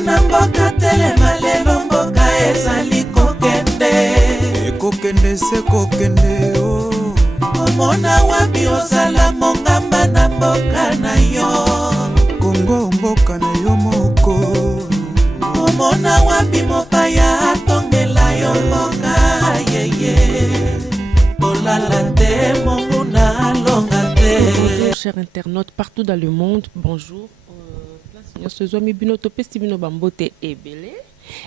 mwana mboka telema lelo mboka ezali kokende ekokende se kokende o omona wapi ozala mongamba na mboka na yo Kongo mboka na yo moko omona wapi mopaya atongela yo mboka yeye olala te monguna longa te. Chers internautes partout dans le monde, bonjour.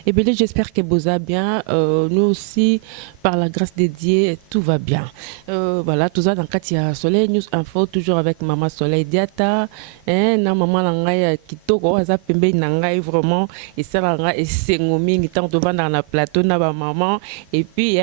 Et j'espère que vous allez bien. Nous aussi, par la grâce de Dieu, tout va bien. Voilà, tout ça dans Katia Soleil News Info, toujours avec Maman Soleil Diata. Na maman nangai kitoko, aza pembe nangai vraiment. Et ça nangai et sengomi, ni tant devant dans la plateau na ba maman. Et puis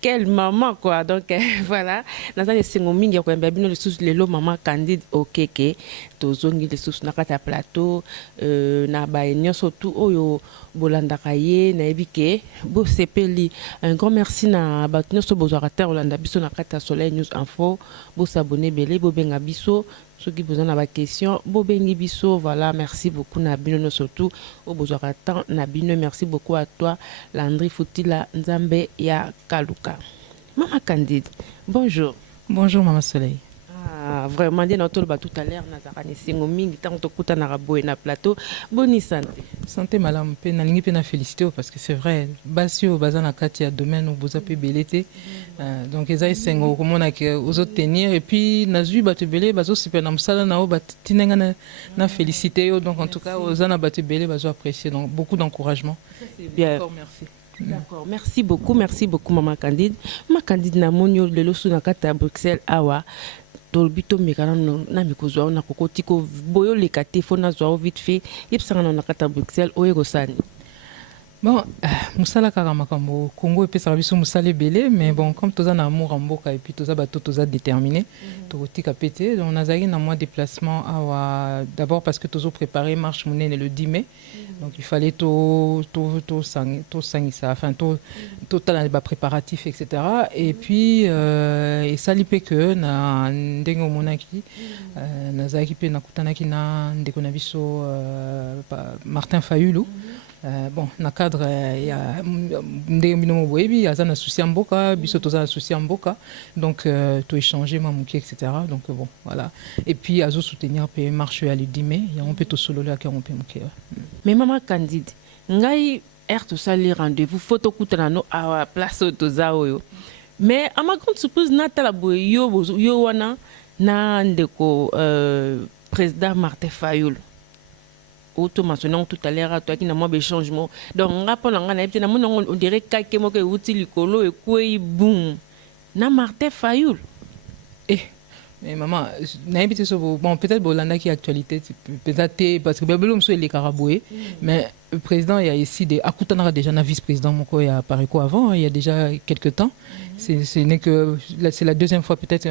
quelle maman quoi. Donc voilà, naza les sengomi ya kwemba bino le sous le lo maman Candide okeke. Tozongi le sous na kata plateau na ba nyonso tout oyo bolanda kaye na ebike bo sepeli. Un grand merci na batno so bozarata olanda biso na kata Soleil News Info, bo s'abonner belé bo benga biso ceux qui besoin na ba question bo bengi biso. Voilà, merci beaucoup na bino surtout au bozarata na bino. Merci beaucoup à toi Landry Futila Nzambe ya Kaluka. Maman Candide, bonjour. Bonjour Maman Soleil. Ah, vraiment bien tout à l'heure nazarani singo mingi tant to kuta na rabo na plateau. Bonne santé. Santé madame, pe na lingi pe na féliciter parce que c'est vrai basio bazana kati ya domaine où vous appelez belete. Donc ezai singo komona que aux autres tenir et puis nazui batu belé bazo super na musala na o batinenga na féliciter. Donc en tout cas aux ana batu belé bazo apprécier, donc beaucoup d'encouragement. C'est bien. Encore merci. D'accord, merci beaucoup Maman Candide. Ma Candide na monyo lelo su na kata Bruxelles awa. Tolbito mikana na mikozwa na kokotiko boyo lekate fona zwa vite fait yepsanga na kata Bruxelles oyegosani. Bon, musala kaka makambo Congo et puis ça biso musala belé, mais bon comme toza na amour en mboka et puis toza bato toza déterminé tokotika pété. Donc on a zagi na moi déplacement awa d'abord parce que tozo préparé marche monene le 10 mai. Donc il fallait tout ça, enfin tout dans les préparatifs etc. Et puis et ça lipé que na ndengo monaki na zagi pe na kutanaki na ndeko na biso Martin Fayulu. Bon, na cadre ya ndenge bino boyebi aza na souci mboka biso toza na souci mboka, donc to échanger mamuki etc. Donc bon voilà, et puis azo soutenir pe marche ya le 10 mai ya on peut to solo la ka on peut muki. Mais Maman Candide ngai to sali rendez-vous photo kutana no a place toza oyo, mais à ma grande surprise natala boyo yo wana na ndeko président Martin Fayulu auto mentionné tout à l'heure toi qui n'a pas de changement. Donc rapport on dirait que mo ke uti likolo et quoi boum na Martin Fayulu. Mais maman, bon peut-être Bolanda qui actualité peut-être parce que Babylone soit les Caraboué, mais le président il y a ici des Akutana déjà na vice-président moko il y a Pareco avant, il y a déjà quelques temps. Ce n'est que c'est la deuxième fois peut-être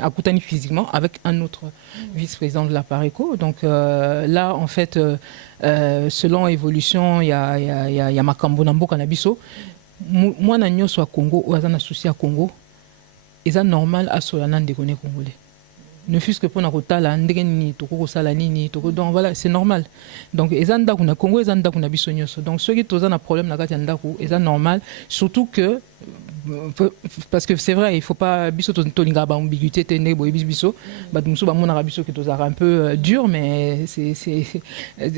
Akutani physiquement avec un autre vice-président de la Pareco. Donc là en fait selon évolution il y a Makambo Nambo Kanabiso. Moi na nyoso à Congo ou azana souci à Congo. Et ça normal à Solana de connaître congolais. Ne fût-ce que pour na kotala ndengeni toko sala nini toko, donc voilà c'est normal. Donc ezanda kuna Congo ezanda kuna bisonyoso. Donc ceux qui toza na problème na kati ndaku ezanda normal, surtout que parce que c'est vrai il faut pas biso to linga ba ambiguïté tene boy biso ba muso ba mona biso qui toza un peu dur, mais c'est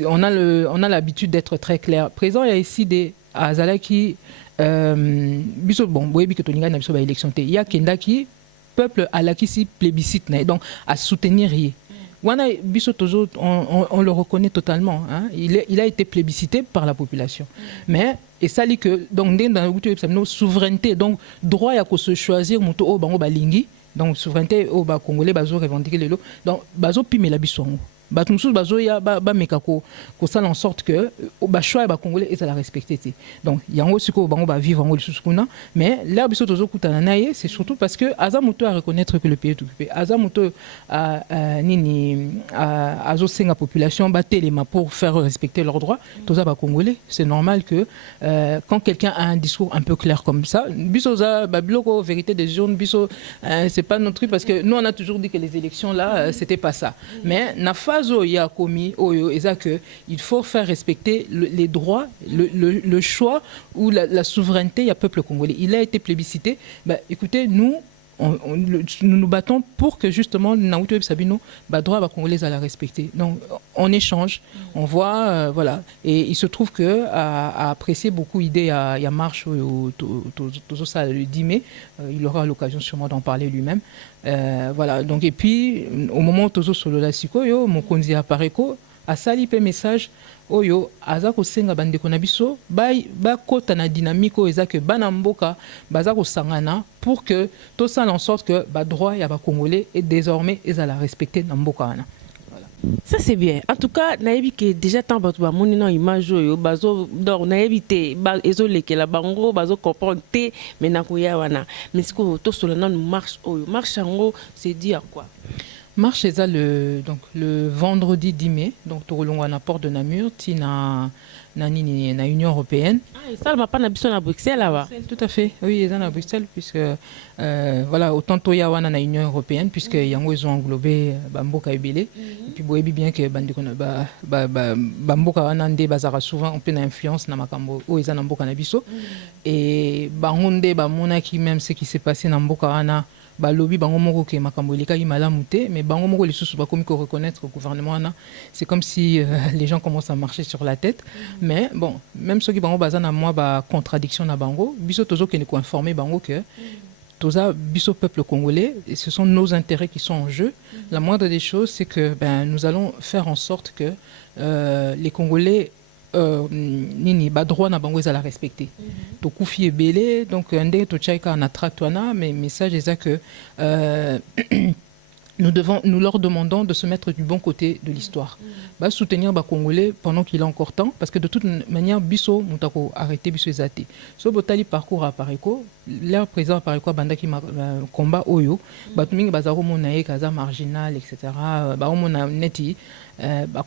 on a l'habitude d'être très clair. Présent il y a ici des azala qui biso bon boyebi que toninga na biso ba élection te ya kenda ki peuple à la qui si plébiscite donc à soutenir y wana biso tozo on le reconnaît totalement hein? Il a été plébiscité par la population mais et ça dit que donc dans nos souveraineté donc droit ya ko se choisir moto o bango balingi donc souveraineté au ba congolais bazo revendiquer lelo donc bazo pimela biso Batumusu bazoya ba mekako ko ça en sorte que ba choix ba congolais et ça la respecter. Donc yango siko bango ba vivre en sukuna, mais là biso tozo kutana naye c'est surtout parce que azamuto à reconnaître que le pays est occupé. Azamuto nini azo senga population ba téléma pour faire respecter leurs droits. Toza ba congolais, c'est normal que quand quelqu'un a un discours un peu clair comme ça, biso za ba biloko vérité des jeunes biso c'est pas notre truc parce que nous on a toujours dit que les élections là c'était pas ça. Mais na phase phrase il y a commis que il faut faire respecter les droits, le choix ou la souveraineté du peuple congolais. Il a été plébiscité. Écoutez, nous nous battons pour que justement Naouto Sabino droit congolais à la respecter. Donc on échange, on voit voilà, et il se trouve que à apprécier beaucoup l'idée à marche le 10 mai, il aura l'occasion sûrement d'en parler lui-même. Voilà, donc et puis au moment où Tozo Solo la Sikoyo, mon konzi Apareko a sali pe message oyo aza kosenga bandeko na biso bakota na dynamique oyo eza ke bana mboka baza kosangana pour que tout ça en sorte que droit ya ba congolais et désormais ezala respecter na mboka wana. Ça c'est bien. En tout cas, naïbi que déjà tant batu ba moni na image oyo bazo donc naïbi te ba ezole ke la bango bazo comprendre te mais na koya wana. Mais ce que to solana marche oyo marche ngo c'est dit à quoi? Marche est le vendredi 10 mai, donc tout le monde à Port de Namur, na Union européenne. Ah, et ça, le pas à Bruxelles là-bas. Tout à fait, oui, ils sont à Bruxelles puisque voilà autant Toya wana na Union européenne puisque yango ils ont englobé Bamboka Ebele et puis boyebi bien que Bamboka wana nde bazara souvent on peut na influence na makambo o ils na mboka na biso et bangonde bamona qui même ce qui s'est passé na mboka wana balobi bango moko ke makambo lekaki malamu te mais bango moko lisusu bakomi ko reconnaître au gouvernement na c'est comme si les gens commencent à marcher sur la tête mais bon même ceux qui bango bazana moi ba contradiction na bango biso tozo ke ne ko informer bango que toza biso peuple congolais et ce sont nos intérêts qui sont en jeu. La moindre des choses c'est que nous allons faire en sorte que les Congolais nini ba droit na bango ezala respecter to kufi ebele donc ndenge to chaika na tractwana mais message est que nous leur demandons de se mettre du bon côté de l'histoire. Soutenir les Congolais pendant qu'il est encore temps, parce que de toute manière, Bisso, Moutako, arrêté Bisso Ezate. So Botali parcours à Pareko, l'air présent à Pareko, Bandaki combat Oyo, Batuming Bazaro Monae, Kaza marginal, etc. Baomona Neti,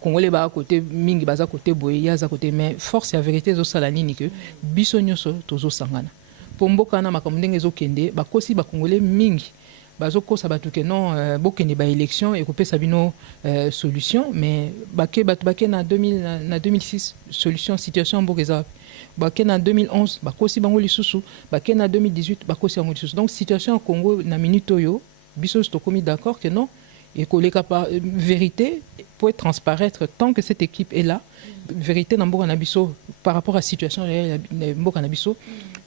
Congolais à côté, Ming Baza côté Boya, à côté, mais force et vérité, Zosalanini, que Bisso Nyoso, Tozo Sangana. Pombokana, Makamundeng Ezokende, Bakosi, Congolais, Ming. Bazoko sabatuke non bokene ba élection et couper sabino solution mais baké na 2006 solution situation mbokeza baké na 2011 bakosi bango lisusu baké na 2018 bakosi bango lisusu donc situation au Congo na minute oyo biso stokomi d'accord que non et que les vérité peut transparaître tant que cette équipe est là vérité na mboka na biso par rapport à la situation réelle mboka na biso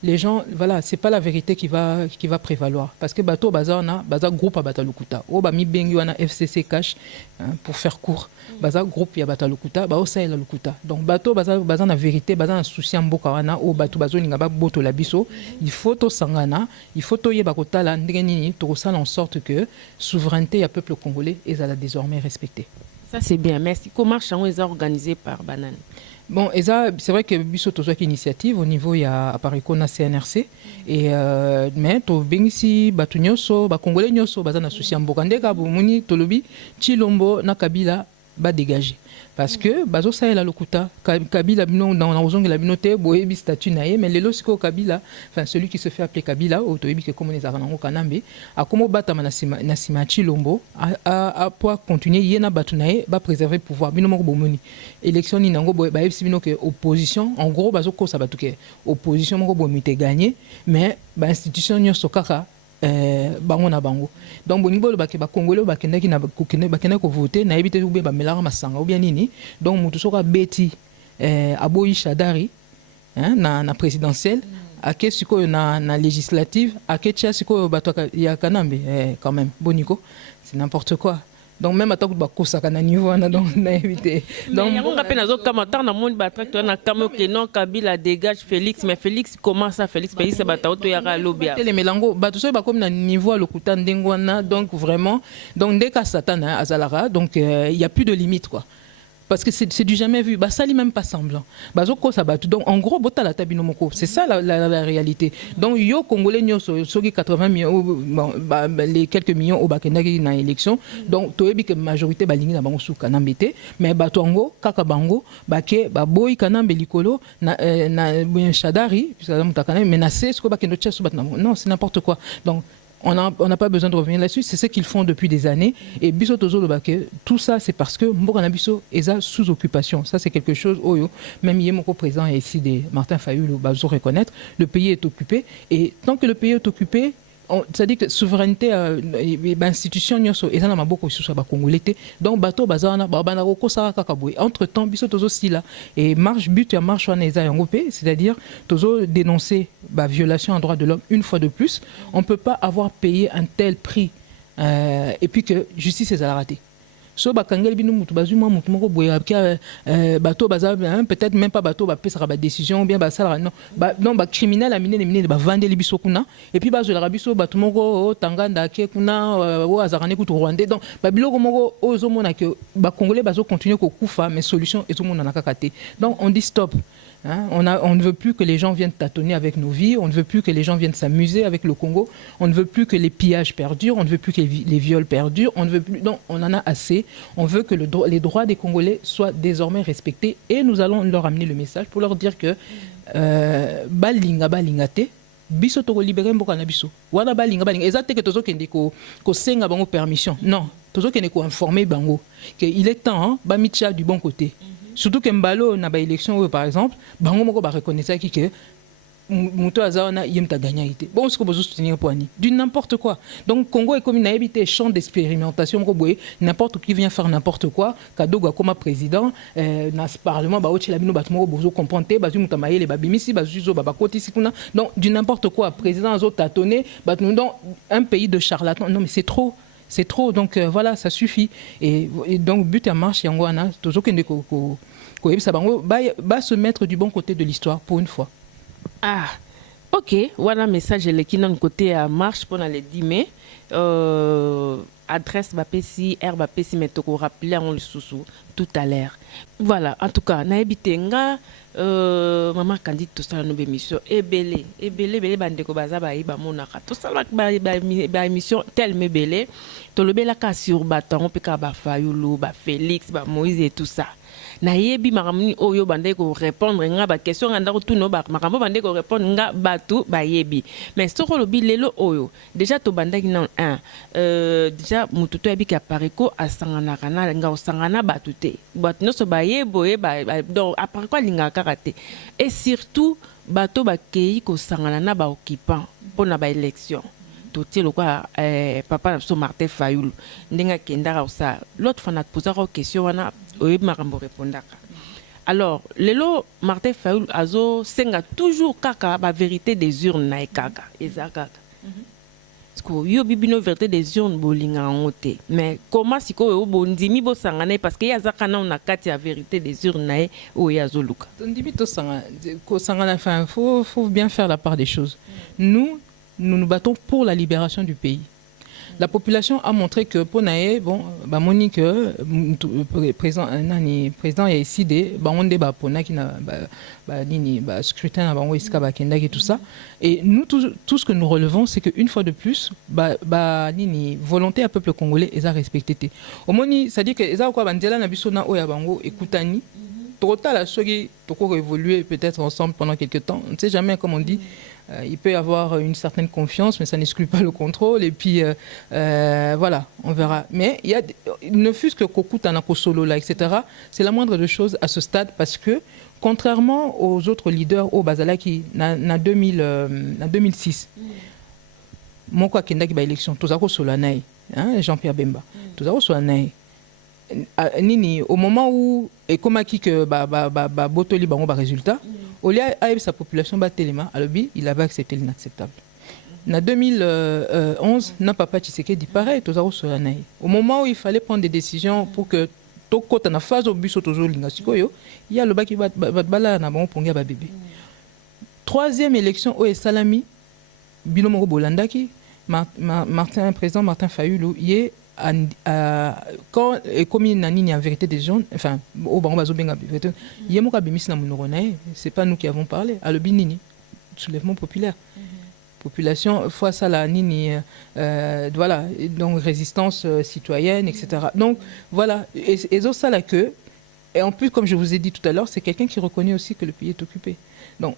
les gens voilà c'est pas la vérité qui va prévaloir parce que bateau baza groupe à batalukuta o ba mi bengi wana FCC cash pour faire court baza groupe ya batalukuta ba osa la lukuta donc bateau baza na vérité baza na souci mboka wana o bateau bazo ninga ba boto la biso il faut to sangana il faut to yeba kotala ndenge nini to sala en sorte que souveraineté ya peuple congolais ezala désormais respectée. Ça c'est bien, merci. Comment Chango est organisé par Banane? Bon, c'est vrai que Bisso Tozo une initiative au niveau il y a Apareko na CNRC et mais to bengisi batu nyoso ba congolais nyoso bazana souci mbokande ka bomuni tolobi Chilombo na Kabila ba dégager parce que bazo ça la lokuta Kabila bino dans ozongi la binote boyebi statut naé mais lelo siko Kabila enfin celui qui se fait appeler Kabila au toyebi que comme les aranango kanambe a como batama na sima Chilombo a pour continuer yena batu naé ba préserver pouvoir bino moko bomoni élection ni nango ba yebisi bino que opposition en gros bazo ko sa batuke opposition moko bomite gagner mais ba institution nyoso kaka bango na bango donc bonibolo ba congolais bakendaki na bakenda ko voter na ebité ou bien ba melara masanga ou bien nini donc mutu soka beti aboyi Shadari na présidentielle ake siko na législative ake tia siko bato ya kanambe quand même boniko c'est n'importe quoi. Donc même attaque ba kosaka na niveau na donc na éviter donc on rappelle nazo commentaire na monde ba tracteur na kamo que non Kabila dégage Félix mais Félix comment ça Félix pays c'est bata auto yaka lobia les melango ba tout ça ba comme na niveau lokuta ndengwana donc vraiment donc dès qu'à Satana azalara donc il y a plus de limite quoi. Parce que c'est du jamais vu. Bah, ça n'est même pas semblant. Bah, donc, en gros, c'est ça la réalité. Donc, yo Congolais, sur 80 millions, les quelques millions au Bakendaki dans l'élection. Donc, tu as vu que la majorité de la bango sous Kanambete. Mais, bah, Tongo, Kakabango, Baké, Boy, Kanambe, Likolo, na Shadari, mais na c'est ce que non, c'est n'importe quoi. Donc, On n'a pas besoin de revenir là-dessus. C'est ce qu'ils font depuis des années. Et Biso Tozo Lobake, tout ça, c'est parce que Mbokana Biso est sous occupation. Ça, c'est quelque chose, même Yemoko président et ici des Martin Fayoulou, Bazo reconnaître, le pays est occupé. Et tant que le pays est occupé, c'est-à-dire que souveraineté institution nyoso ezana maboko sous ba congolais donc bateau bazana babana roko sara kakabwe entre temps biso tozo sila et marche but ya marche wana eza yango pe c'est-à-dire tozo dénoncer violation en droit de l'homme une fois de plus. On peut pas avoir payé un tel prix et puis que justice est raté. So bakangeli bino mutu bazuma mutu moko boya bateau baza peut-être même pas bateau ba pesa ba décision ou bien ba sala non ba criminel a miné ba vendre biso kuna et puis bazo la biso bato moko tanganda ke kuna o azarane kutu rwandais donc ba biloko moko ozo mona que ba congolais bazo continuer ko kufa mais solution et tout le monde na kakate. Donc on dit stop. Hein, on ne veut plus que les gens viennent tâtonner avec nos vies, on ne veut plus que les gens viennent s'amuser avec le Congo, on ne veut plus que les pillages perdurent, on ne veut plus que les viols perdurent, on ne veut plus, non, on en a assez, on veut que les droits des Congolais soient désormais respectés et nous allons leur amener le message pour leur dire que balinga balingate biso to libérer mboka na biso wana balinga ezate que tozo kende ko senga bango permission non tozo kende ko informer bango que il est temps ba mitcha du bon côté. Surtout que Mbalo na ba élection par exemple, bango moko ba reconnaître que muto azaona yemta gagné été. Bon ce que vous soutenir poani du n'importe quoi. Donc Congo est comme une habité champ d'expérimentation moko n'importe qui vient faire n'importe quoi, Kadogo comme président na ce parlement ba oti la bino batmo bozo comprendre ba muta mayele ba bimisi ba zuzo ba koti sikuna. Donc du n'importe quoi, président azo tâtonner, donc un pays de charlatans. Non mais c'est trop. C'est trop, donc voilà, ça suffit. Et donc, but à marche, Yangwana, toujours qu'il va se mettre du bon côté de l'histoire pour une fois. Ah, ok. Voilà, message qui est dans le côté à marche pendant le 10 mai. Adresse Bapesi, R Bapesi, mais tu rappeler on le sous tout à l'heure. Voilà, en tout cas, na ebitenga maman Candide tout ça nos émissions ebele bandeko baza ba iba monaka tout ça ba émission tel me belé to le bela ka sur baton pe ka ba Fayulu ba Félix ba Moïse et tout ça. Na yebi makamuni oyo bandeko répondre nga ba question nga ndako tout no ba makambo bandeko répondre nga batu ba yebi mais soko lobi lelo oyo déjà to bandaki non déjà mututo yebi ka pareko asangana kana nga osangana batute bat no so ba yebo donc après quoi linga karaté et surtout bato ba kei ko sangana na ba occupant pour na ba élection tout le quoi papa so Martin Fayoulou ndenga kendara osa l'autre fois na poser une question wana oyebi makambo répondaka. Alors lelo Martin Fayoulou azo senga toujours kaka ba vérité des urnes na kaka ezaka parce que yo bibino vérité des urnes bolinga ngote mais comment siko yo bondimi bo sangana parce que yazaka na on kati ya vérité des urnes na o yazoluka ndimi to sangana ko sangana enfin faut bien faire la part des choses. Nous nous battons pour la libération du pays. La population a montré que pour naé bon ba Monique président a décidé ba onde ba pona qui na ba nini ba scrutin na bango iska ba kenda et tout ça et nous tout ce que nous relevons c'est que une fois de plus ba nini volonté à peuple congolais est à respecter. Au moni ça dit que eza quoi bandela na biso na oya bango ekutani total la soki toko évoluer peut-être ensemble pendant quelques temps. On ne sait jamais comme on dit. Il peut y avoir une certaine confiance, mais ça n'exclut pas le contrôle. Et puis, voilà, on verra. Mais il y a, ne fût-ce que Kokutanako Solo, là, etc., c'est la moindre des choses à ce stade parce que, contrairement aux autres leaders, au Bazalaki, en 2006, Moko Akendaki ba élection, Tozako Solanaï, Jean-Pierre Bemba, Tozako Solanaï. Nini, au moment où, et comme qui que Botoli Bango ba résultat, au lieu de sa population Batelema, il avait accepté l'inacceptable. En 2011, n'a papa Tshisekedi pareil, au moment où il fallait prendre des décisions pour que Toko na phase au bus autour il y a le baki bala na bon pongia ba bébé. Troisième élection au Salami, Bilomoro Bolandaki, président Martin Fayoulou, il quand comme il n'y a en vérité des gens enfin au bazo benga vérité yemoka bimis na monoronai c'est pas nous qui avons parlé à le binini soulèvement populaire population fois ça la nini voilà donc résistance citoyenne etc. Donc voilà et ça là que et en plus comme je vous ai dit tout à l'heure c'est quelqu'un qui reconnaît aussi que le pays est occupé donc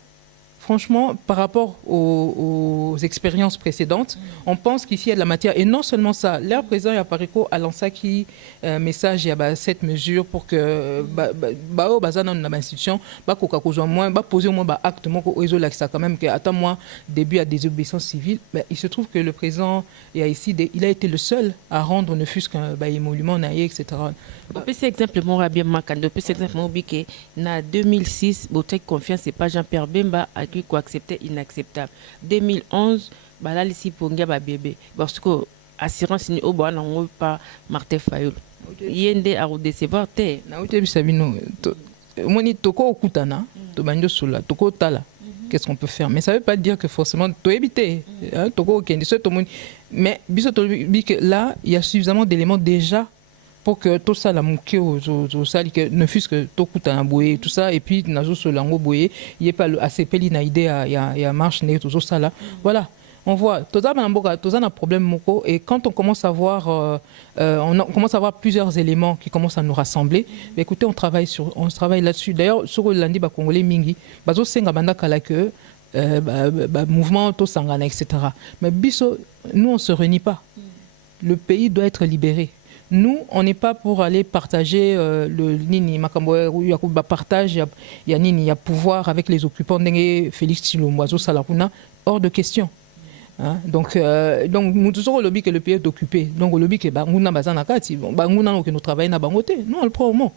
franchement, par rapport aux expériences précédentes, on pense qu'ici il y a de la matière. Et non seulement ça, l'air président Yaparico a lancé qui message, il y a cette mesure pour que l'institution poser au moins acte quand même que attends moi début à désobéissance civile. Mais il se trouve que le président il a été le seul à rendre ne fût-ce qu'un émolument naïe, etc. On peut exemple moi bien Makando, on peut exemple moi que na 2006, votre confiance c'est pas Jean-Pierre Bemba à qui quoi accepter inacceptable. 2011, là ici pour ngaba bébé parce que assurance ni obo na ngo pas Martin Fayulu. Yende a recevoir te. Na utebi sabino moni toko okutana to banjo sula toko tala. Qu'est-ce qu'on peut faire? Mais ça ne veut pas dire que forcément tu éviter. Mais là, il y a suffisamment d'éléments déjà pour que tout ça, la mouké ne fût-ce que tout tout ça, et puis nazo solango boye, il n'y a pas assez peli na idée il y a marche tout ça là. Voilà. On voit tout ça un problème moko et quand on commence à voir commence à voir plusieurs éléments qui commencent à nous rassembler. Mais écoutez, on travaille là-dessus. D'ailleurs, sur le lundi congolais mingi, bazo senga banda kala que mouvement to sangana etc. Mais biso, nous on se renie pas. Le pays doit être libéré. Nous, on n'est pas pour aller partager le nini makambo ya partage il y a pouvoir avec les occupants d'Enge Félix Tshilombo Salakuna hors de question. Hein? Donc nous tous au lobby que le pays est occupé. Donc au lobby que banguna bazana kati, banguna que nous travaillons na bangote. Nous on le prend au mot.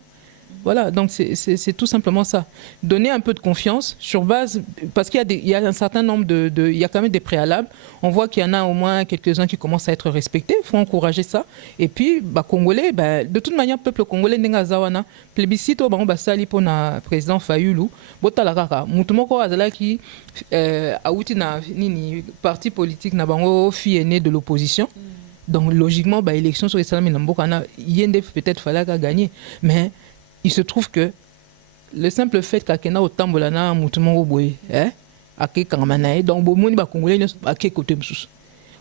Voilà, donc c'est tout simplement ça. Donner un peu de confiance sur base, parce qu'il y a un certain nombre il y a quand même des préalables. On voit qu'il y en a au moins quelques-uns qui commencent à être respectés. Il faut encourager ça. Et puis, Congolais, de toute manière, peuple congolais, Nengazawana, plébiscite, Sali pour le président Fayulu, Botalakaka, Moutumoko Azalaki, Aouti na parti politique, na bango, fille aînée de l'opposition. Donc, logiquement, l'élection sur les salami Nambokana, Yende peut-être fallait gagner. Mais il se trouve que le simple fait qu'Akena au Tambolana, Moutumongo Boye, Ake Kangamanae, donc Bomoni Congolais, Ake côté Msous.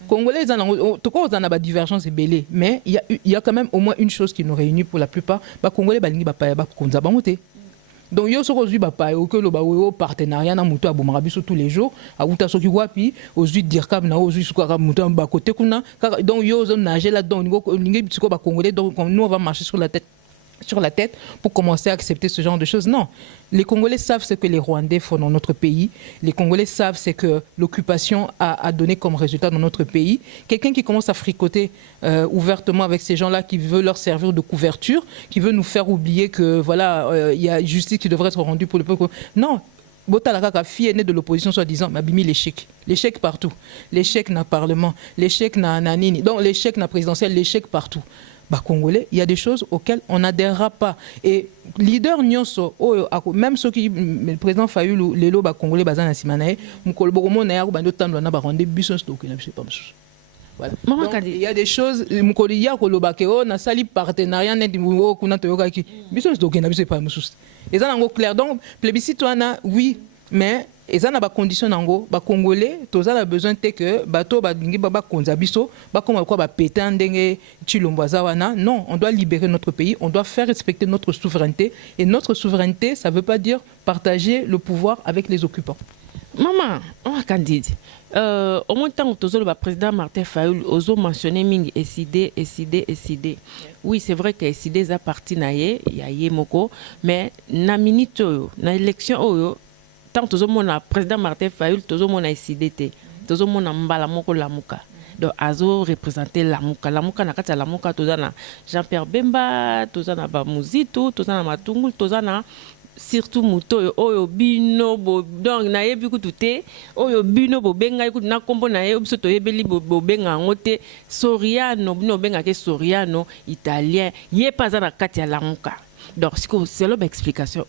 Congolais, tout cas, on a des divergences et belé, mais il y a quand même au moins une chose qui nous réunit pour la plupart. Congolais, Balingi, Konzabamote. Donc, il y a aujourd'hui un partenariat dans Moutou à Bomarabiso tous les jours, à Outasoki Wapi, aux huit Dirkab, aux huit Soukara Moutou à côté Kuna. Donc, il y a un nager là-dedans, donc nous, on va marcher sur la tête pour commencer à accepter ce genre de choses. Non. Les Congolais savent ce que les Rwandais font dans notre pays. Les Congolais savent ce que l'occupation a donné comme résultat dans notre pays. Quelqu'un qui commence à fricoter ouvertement avec ces gens-là, qui veut leur servir de couverture, qui veut nous faire oublier que voilà, il y a justice qui devrait être rendue pour le peuple. Non. Botalaka, fille aînée de l'opposition, soi-disant, m'a bimi l'échec. L'échec partout. L'échec n'a parlement. L'échec n'a nini. Donc l'échec n'a présidentiel. L'échec partout. Congolais, il y a des choses auxquelles on n'adhérera pas. Et leader Nyonso, même ceux qui, le président Fayulu, les lots congolais, bazana simanae, mukolobogomo na yako bando tando na barande bison stocké na sais pas monsieur. Voilà. Donc, il y a des choses, mukoliya kolobakeo na sali partenariat net ngo kuna toyoka ki bison stocké na sais pas monsieur. Et ça n'ango clair. Donc plébiscite oui, mais et ça n'a pas condition nango Congolais tous a besoin que bato badingi baba konza biso ba comme quoi ba péter ndenge Tshilombo wana. Non, on doit libérer notre pays, on doit faire respecter notre souveraineté et notre souveraineté ça veut pas dire partager le pouvoir avec les occupants. Maman, on a candide. Au moins tant que le président Martin Fayulu oso mentionné mingi SID. Oui, c'est vrai que SID a parti naie, il y a yemoko, mais na minute na élection oyo tant que le président Martin Fayulu, tout le monde a SIDT, tout le monde a Mbalamoko Lamuka. Donc, Azo représentait Lamuka. Lamuka n'a pas Lamuka, tout ça Jean-Pierre Bemba, tout ça Bamuzito, tout ça Matungu, tout ça surtout Muto, Oyo Bino, donc Naye Bikutute, Oyo Bino, Bobenga, na combo Naye, Obsoto Ebeli, Bobenga, Ngote, Soriano, Bino Benga, Soriano, italien, Yé pas à Katia Lamuka. Donc, c'est l'explication.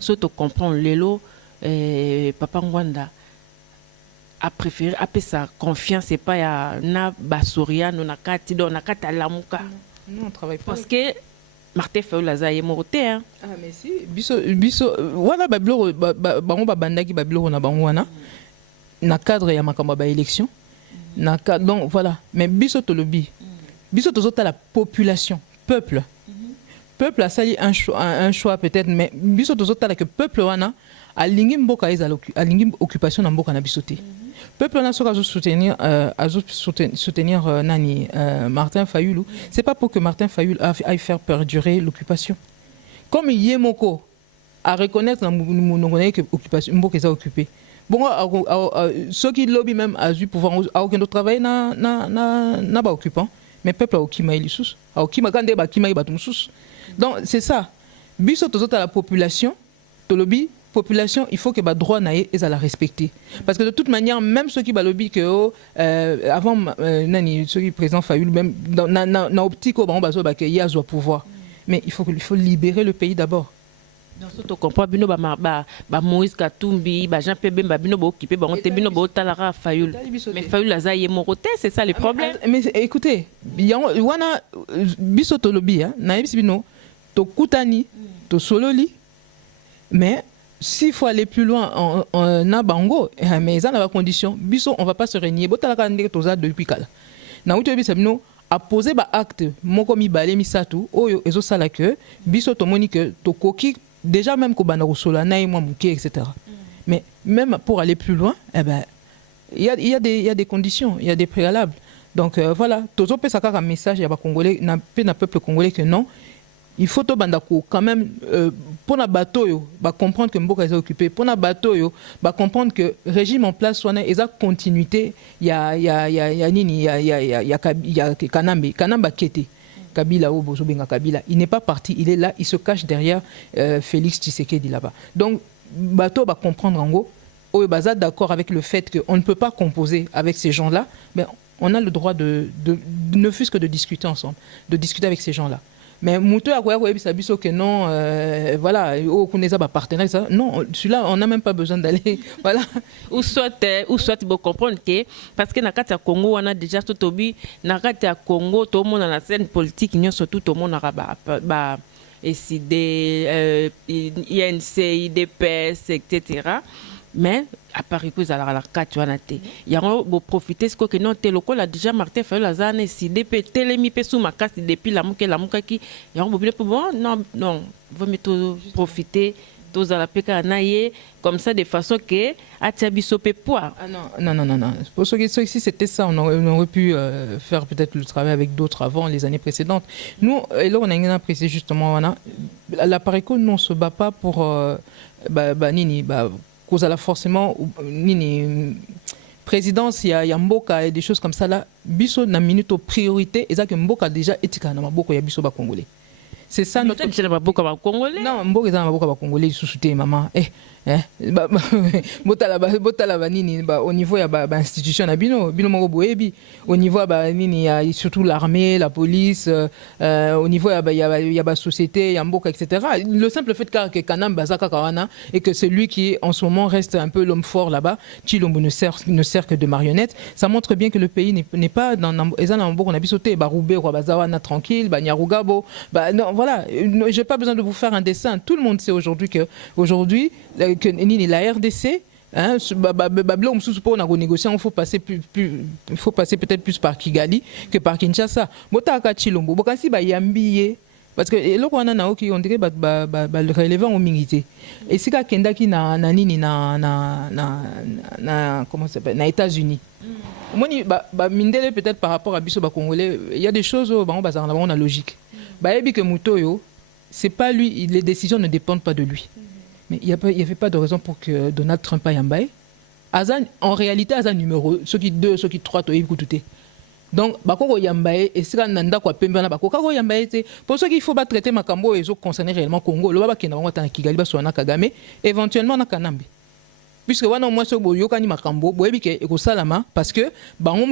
Surtout comprendre l'élo. Papa Ngwanda a préféré appeler sa confiance et pas à na basoria no nakati do nakata lamuka. Non, on travaille pas. Parce que Martin Fayulu azaye morté hein. Ah mais si biso voilà bablo bango babandaki bablo na bango wana na cadre ya makamba ba élection na donc voilà mais biso to lobi biso tozota la population peuple a sali un choix peut-être mais biso tozota la que peuple wana alingi mboka ezala alingi occupation na mboka na bisote. Peuple na soka soutenir nani Martin Fayulu, c'est pas pour que Martin Fayulu aille faire perdurer l'occupation. Comme Yemoko à reconnaître dans mon que occupation mboka est occupé. Bon, ceux qui lobby même a eu pouvoir à aucun autre travail n'a pas occupant, mais peuple a okima il sous, a okima quand des bakima il batum sous. Donc c'est ça. Biso tous à la population, to lobby population, il faut que le droit naie et à la respecter. Parce que de toute manière, même ceux qui lobby que avant nani ceux qui président Fayulu même dans optique au bazo que y a doit pouvoir. Mais il faut libérer le pays d'abord. Donc si tu comprends bino ba Moïse Katumbi, ba Jean Pierre Bemba bino ba occupé ba on te bino ba talara Fayulu. Mais Fayulu la zaye moroté, c'est ça le problème. Mais écoutez, wana biso to lobby na yebisi bino to kutani to sololi. Mais s'il faut aller plus loin en Nabango, mais ça n'a pas condition. Biso, on va pas se régner. Botala kande toza depuis kala. Na uto bisa bino a posé ba acte moko mi balé mi satu oyo ezo sala que biso to moni que to koki déjà même ko bana rosola na moi muké etc. Mais même pour aller plus loin, eh ben il y a des conditions, il y a des préalables. Donc voilà, tozo pe saka un message ya ba congolais na peuple congolais que non. Il faut to bandako quand même pour na bateau yo ba comprendre que mboka est occupé pour na bateau yo ba comprendre que régime en place soit na eza continuité ya nini ya Kanamba kete Kabila ou Bozobenga Kabila il n'est pas parti il est là il se cache derrière Félix Tshisekedi là-bas donc bateau va comprendre en gros oyo baza d'accord avec le fait que on ne peut pas composer avec ces gens-là mais on a le droit de ne fût-ce que de discuter ensemble de discuter avec ces gens-là. Mais Moutou a quoi que non, voilà, au Kuneza ba partenaire ça. Non, celui-là on n'a même pas besoin d'aller, voilà. Ou soit tu peux comprendre que parce que nakati ya Congo on a déjà tout obi nakati ya Congo tout le monde dans la scène politique n'y surtout tout le monde a SID, INC, IDPS, etc. Mais à Paris que ça la carte wana te ya ngo profiter ce que non te local a déjà Martin Fayulu la zane CDP telemi pe sous ma casse depuis la muka qui ya ngo bon non vaut mieux profiter tous à la peka naie comme ça de façon que atiabiso pe poids. Ah non pour ceux qui ici c'était ça on aurait pu faire peut-être le travail avec d'autres avant les années précédentes. Nous et là on a apprécié justement la Pareco nous on se bat pas pour cause à la forcément nini présidence il y a mboka et des choses comme ça là biso na minute aux priorités et ça que mboka déjà etika na maboko ya biso ba congolais c'est ça notre mboka ba congolais non mboka za mboka ba congolais sous-souté maman botala nini au niveau ya ba institution na bino moko boyebi au niveau ba nini ya surtout l'armée la police au niveau ya ba société ya mboka etc. Le simple fait que Kanamba Zaka Kawana et que c'est lui qui en ce moment reste un peu l'homme fort là-bas Chilombo ne sert que de marionnette ça montre bien que le pays n'est pas dans ezana mboka na bisoté ba Roubé roi bazawana tranquille ba Nyarugabo non voilà j'ai pas besoin de vous faire un dessin tout le monde sait aujourd'hui que que la RDC hein on a négocié il faut passer peut-être plus par Kigali que par Kinshasa botaka Chilombo bokansi ba yambiye parce que eloko wana na oki on dirait le relevant au mingité et sika kendaki na nini na comment ça s'appelle na États-Unis moni ba mindele peut-être par rapport à biso ba congolais il y a des choses on a logique ba yebi que mutoyo c'est pas lui les décisions ne dépendent pas de lui. Mais il n'y avait pas de raison pour que Donald Trump aille en bail. En réalité, Azan numéro, ceux qui 2, ceux qui 3, tu as donc, Bakoko Yambaye, et c'est Nanda quoi, Pembana Bakoko Yambaye, pour ceux qu'il faut pas traiter Makambo et les autres concernés réellement Congo, le Baba Kena Wata Kigali, Baswana Kagame, éventuellement na Kanambe. Puisque voilà, moi, ce Boyokani Makambo, Boyebike et Salama, parce que Bango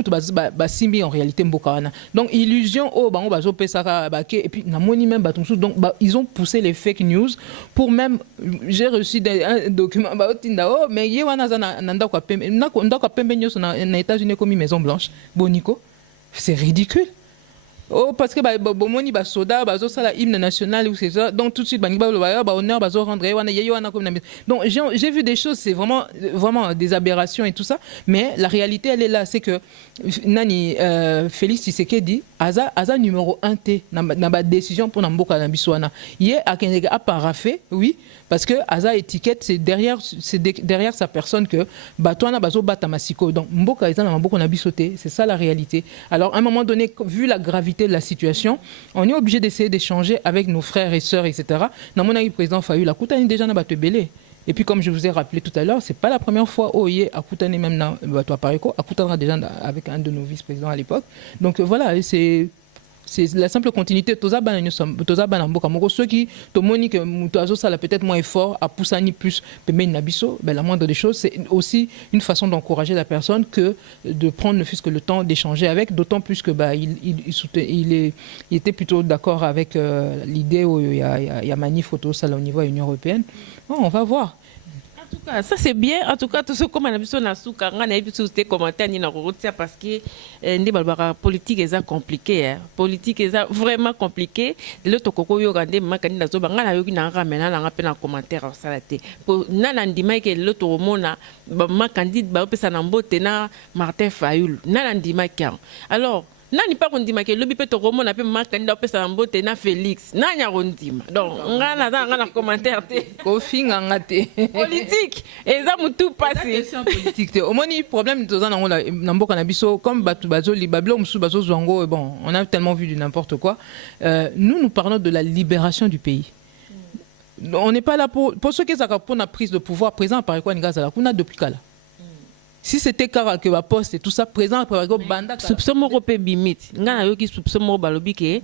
Simbi en réalité Mbokawana. Donc, illusion, Bango Bazo Pesara Bake, et puis Namoni même Batumsou, donc ils ont poussé les fake news pour même. J'ai reçu un document, mais Yewana Nanda Kwapembe, Nanda Kwapembe Nyos na États-Unis comme Maison Blanche, Bonico, c'est ridicule. Oh, parce que bomoni ba soda bazo sala hymne national ou c'est ça, donc tout de suite ba honneur bazo rendre donc j'ai vu des choses, c'est vraiment des aberrations et tout ça, mais la réalité elle est là, c'est que nani Félix Tshisekedi aza numéro 1 T na ba décision pour mboka na biswana yé a paraffé, oui, parce que aza étiquette c'est derrière sa personne que batwana bazo batamasiko, donc mboka eza na mboka na bisoté, c'est ça la réalité. Alors à un moment donné, vu la gravité de la situation, on est obligé d'essayer d'échanger avec nos frères et sœurs, etc. Dans mon avis, le président Fayulu a coûté déjà na bato belé. Et puis comme je vous ai rappelé tout à l'heure, c'est pas la première fois où il a coûté même na bato Apareko, a coûté déjà avec un de nos vice-présidents à l'époque. Donc voilà, c'est la simple continuité. Toza bana mboka moko ceux qui tomoni que mutazo ça peut-être moins effort à pousser plus pemé nabiso, ben la moindre des choses, c'est aussi une façon d'encourager la personne que de prendre ne fût-ce que le temps d'échanger avec, d'autant plus que il était plutôt d'accord avec l'idée où il y a manif auto ça au niveau de l'Union européenne. Bon, on va voir. En tout cas, ça c'est bien. En tout cas, tout ce comme on a vu sur Nasuka, on a vu sur tes commentaires ni na rotia parce que la politique est compliquée. Politique est vraiment compliquée. Le tokoko yo gande makani na zoba ngana yo na ramena na ngapena na commentaire ça la té. Pour nana ndima ke le toromona ma candidat ba pesa na mbote na Martin Fayulu. Nana ndima kia. Alors nani pas kondima ke lobi pe to romo na pe ma candidat pesa na mbote na Félix nanya rondima donc ngana commentaire te ko finga ngate politique et ça mutu passé politique au moni problème toza na mboka na biso comme batu bazo libablo musu bazo zwango, bon on a tellement vu du n'importe quoi. Nous parlons de la libération du pays. On n'est pas là pour ceux qui sont pour la prise de pouvoir présent par quoi ngaza la kuna depuis kala. Si c'était car que la poste et tout ça présent par exemple banda soupçon moko pe bimit ngana yo ki soupçon moko balobi ke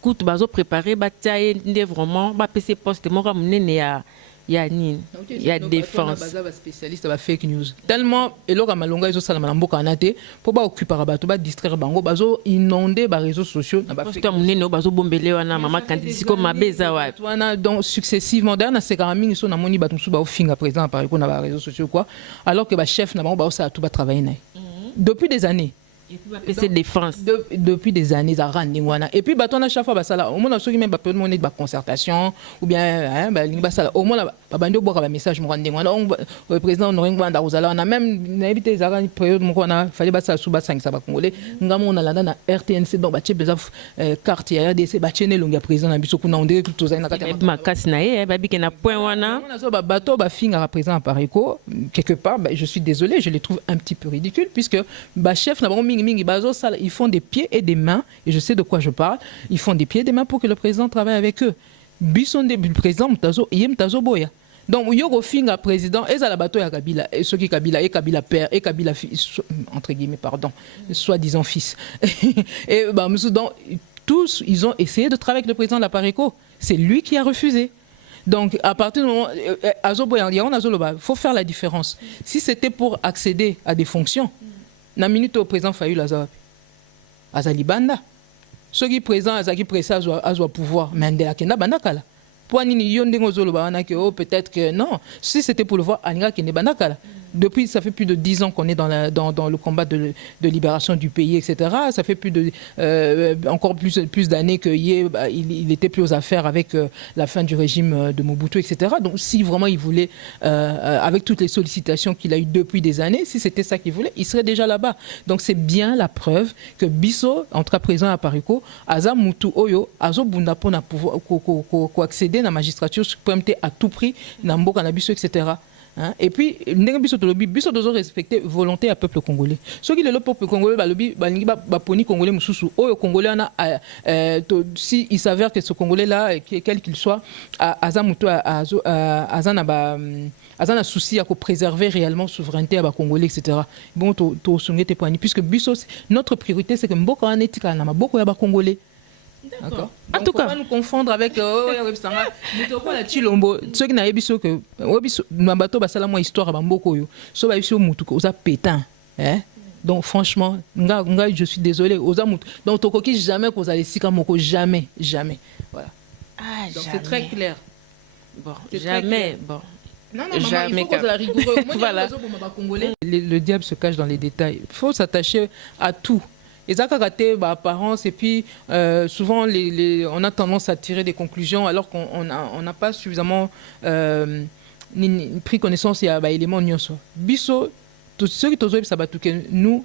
coûte bazo préparer ba taye ndé vraiment ba PC poste moko munene ya nini ya défense ba spécialiste ba fake news tellement eloka malonga izo sala na mboka naté pour ba occuper bato ba distraire bango bazo inonder ba réseaux sociaux na ba fake munene bazo bombele wana mama candidat ko mabeza wa wana donc successivement dans ces caramines so na moni bato musu ba ofinga présent par exemple na ba réseaux sociaux quoi, alors que ba chef na bango ba ça tout ba travailler na depuis des années. C'est défense depuis des années à Randingwana. Et puis baton à chaque fois basala au moins ceux qui même pas peut demander de concertation ou bien basala au moins ba bando boka ba message mo Randingwana le président Noringwanda Rosala on a même n'habité za période mo na fallait basala sous bas 5 ça ba congolais ngamo on a là na RTNC donc ba tche beza carte ya RDC ba tchene longa président na biso kuna on dirait tout ça na kata makasi na ye ba bike na point wana on a so ba bato ba finga président Apareko quelque part je suis désolé, je les trouve un petit peu ridicules puisque ba chef na ba ils font des pieds et des mains, et je sais de quoi je parle, ils font des pieds et des mains pour que le président travaille avec eux. Bisson le président Mtazo, Yem Tazo Boya. Donc, Yogo Finga président, et la bateau à Kabila, et ceux qui Kabila, et Kabila père, et Kabila fils, entre guillemets, pardon, soi-disant fils. Et donc, tous, ils ont essayé de travailler avec le président de la Pareco. C'est lui qui a refusé. Donc, à partir du moment, il faut faire la différence. Si c'était pour accéder à des fonctions, na minute au président Fayulu azali banda ceux qui présent azaki pressa azwa pouvoir mandela kenda banda kala pour nini yo ndengo zoloba wana que peut-être que non, si c'était pour le voir alinga kenda banda kala. Depuis, ça fait plus de 10 ans qu'on est dans le combat de libération du pays, etc. Ça fait encore plus d'années qu'il était plus aux affaires avec la fin du régime de Mobutu, etc. Donc, si vraiment il voulait, avec toutes les sollicitations qu'il a eues depuis des années, si c'était ça qu'il voulait, il serait déjà là-bas. Donc, c'est bien la preuve que Bisso, en tout cas présent à Pariko, Aza Mutu Oyo, Azo Bunda Pona pouvoir accéder à la magistrature suprême à tout prix, Nambo Kanabiso, etc. Hein? Et puis, Bisso doit respecter volonté à peuple congolais. Ce qui est le peuple congolais, Baponi congolais, Moussou, au Congolais, si il s'avère que ce Congolais-là, quel qu'il soit, Azamuto, Azana souci à préserver réellement la souveraineté à Congolais, etc. Bon, puisque Bisso, notre priorité, c'est que Mboko Anetika, Namaboko Yaba Congolais. D'accord. En tout cas, on va nous confondre avec ceux qui n'avaient pas que Mabato basala moi histoire à Bamboko yo. So ba biso mutu ko za pétain. Donc franchement, je suis désolé oza mutu. Donc tokoki jamais ko za sika moko jamais. Voilà. Ah, donc c'est très clair. Bon, jamais bon. Non, jamais. Il faut la rigoureux. Voilà. Le diable se cache dans les détails. Il faut s'attacher à tout. Et ça, apparence, et puis souvent on a tendance à tirer des conclusions alors qu'on n'a pas suffisamment pris connaissance et éléments nyonso. Biso, ceux qui tozo ça nous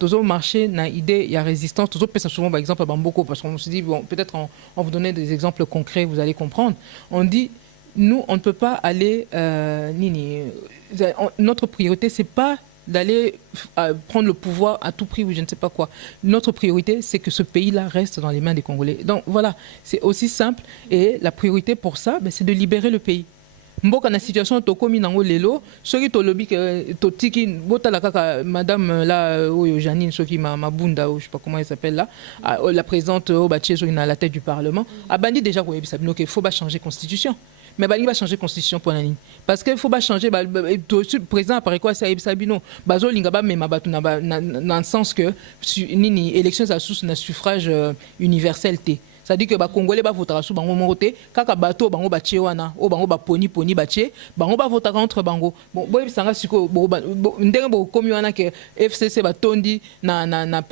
tozo marché na idée il y a résistance tozo ça souvent par exemple à Bamboko parce qu'on se dit bon peut-être en vous donner des exemples concrets vous allez comprendre. On dit nous on ne peut pas aller notre priorité c'est pas d'aller prendre le pouvoir à tout prix ou je ne sais pas quoi. Notre priorité, c'est que ce pays-là reste dans les mains des Congolais. Donc voilà, c'est aussi simple. Et la priorité pour ça, c'est de libérer le pays. Mboka na situation tokomi nango lelo soki to lobby que to tiki bota la kaka madame là Janine soki Mabunda je sais pas comment elle s'appelle là la présidente au Baché à la tête du Parlement a bandi déjà ko yebisa bino que faut pas changer constitution. Mais il va changer la constitution pour l'année. Parce qu'il faut pas changer. Le président apparaît quoi c'est Sabino. Bazo lingaba mais mabatu dans le sens que l'élection à sous un suffrage universel t. C'est-à-dire que les Congolais vont voter sur bango moroté, kaka bato bango baché wana, o bango ba poni baché, bango ba voter contre bango. Bon boy sanga siko ndenge bo komi wana que FCC ba tondi na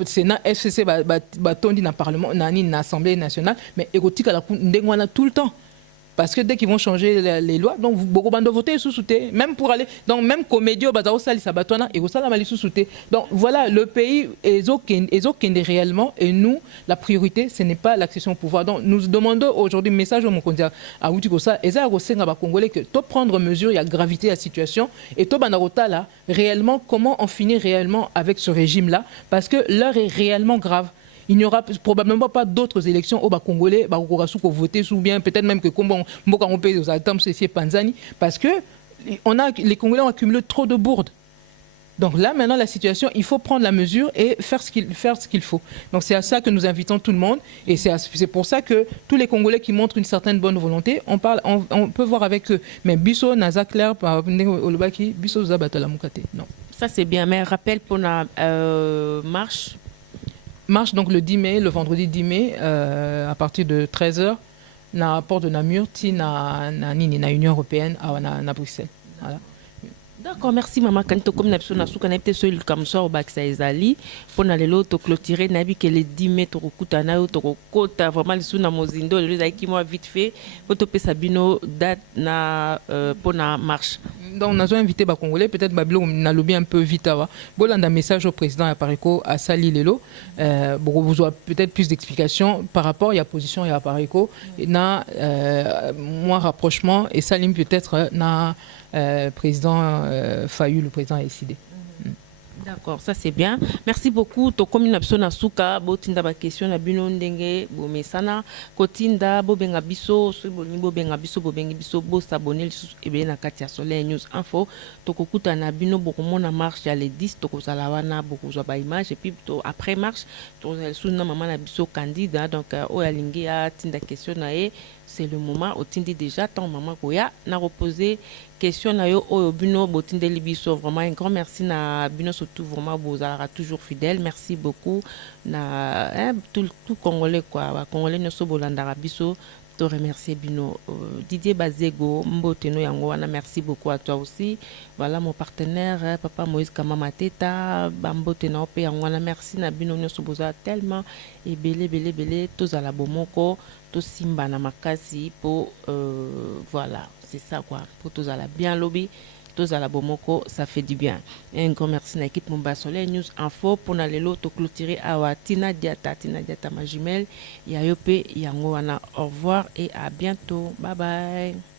Sénat, FCC ba tondi na parlement na Assemblée nationale, mais égotique à la ndenge wana tout le temps. Parce que dès qu'ils vont changer les lois, donc beaucoup de voter sous-souté, même pour aller, donc même comédie au bazar sali sabatona et au salamali sous-souté. Donc voilà, le pays est réellement et nous, la priorité, ce n'est pas l'accession au pouvoir. Donc nous demandons aujourd'hui, message au Mokondia à Outikosa, et ça a Congolais que to prendre mesure, il y a gravité à la situation et to banarota là, réellement, comment on finit réellement avec ce régime-là, parce que l'heure est réellement grave. Il n'y aura probablement pas d'autres élections au Congolais, pour voter ou bien peut-être même que comme on peut aux Altam, c'est Panzani, parce que les Congolais ont accumulé trop de bourdes. Donc là, maintenant, la situation, il faut prendre la mesure et faire ce qu'il faut. Donc c'est à ça que nous invitons tout le monde. Et c'est pour ça que tous les Congolais qui montrent une certaine bonne volonté, on peut voir avec eux. Mais Bisso, Naza Claire, Olobaki, Bisso, Zabatala Mukate. Non. Ça, c'est bien. Mais rappel pour la marche. Marche donc le 10 mai, le vendredi 10 mai, à partir de 13h, na port de Namur, na Union européenne, à Bruxelles. Voilà. D'accord, merci maman. Quand tu comme n'absous na souka n'habite seul comme ça au bac saizali pour n'aller l'autre clôturer n'habi que les 10 mètres au kutana au kota vraiment les sous na mozindo les gens qui moi vite fait pour topé sabino date na pour na marche. Donc nous avons invité les Congolais peut-être Babilo na lobby un peu vite avant. Bon un message au président Apareko à Sali Lelo pour vous aurez peut-être plus d'explications par rapport à la position et à Apareko na moins rapprochement et Salim peut-être na président Fayou, le président a décidé. D'accord, ça c'est bien. Merci beaucoup. To comme une option na suka, botinda ba question na bino ndenge bo mesana, kotinda bo benga biso, so bo benga biso bo bengi biso bo s'abonner et bien na Katia Soleil News Info. To kokuta na bino bo mona marche ya les 10 to ko sala wana bo ko ba image et puis après marche to sous na maman na biso candidat donc o ya lingi a tinda question na e c'est le moment au tindi déjà tant maman koya na reposer question na yo o bino botinde libiso vraiment un grand merci na bino surtout vraiment vous êtes toujours fidèle merci beaucoup na tout congolais quoi congolais no so bolanda biso te remercier bino Didier Bazego mboteno yango wana merci beaucoup à toi aussi voilà mon partenaire papa Moïse Kamama Teta bamboteno pe yango wana merci na bino no so boza tellement et belé tous à la bomoko to simba na makasi pour voilà c'est ça quoi pour tous à la bien lobby tous à la bomoko ça fait du bien et un grand merci à l'équipe Mumba Soleil News Info pour aller l'autre clôturer à Tina Diata ma jumelle ya yope yango wana au revoir et à bientôt bye bye.